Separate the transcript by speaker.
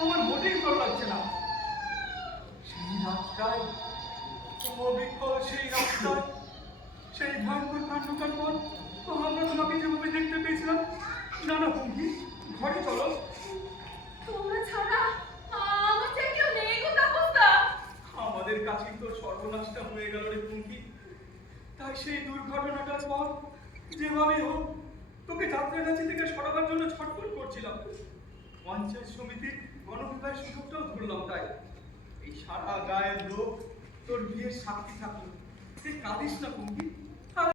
Speaker 1: তোমার মোটেই ভালো লাগছে না। সেই রাস্তায় অবিকল
Speaker 2: সেই রাস্তায় সেই ভয়ঙ্কর কাণ্ডকার পর আমরা তোমাকে যেভাবে দেখতে পেয়েছিলাম না না হুমকি ঘরে চলো।
Speaker 1: তোমরা ছাড়া আমাদের কেউ কাছে তো সর্বনাশটা হয়ে গেল রে হুমকি। তাই সেই দুর্ঘটনাটার পর যেভাবে হোক তোকে যাত্রা কাছে থেকে সরাবার পঞ্চায়েত সমিতির গণবিবাহের সুযোগটাও ধরলাম তাই। এই সারা গায়ের লোক তোর বিয়ের সাক্ষী থাকল। তুই কাঁদিস না হুমকি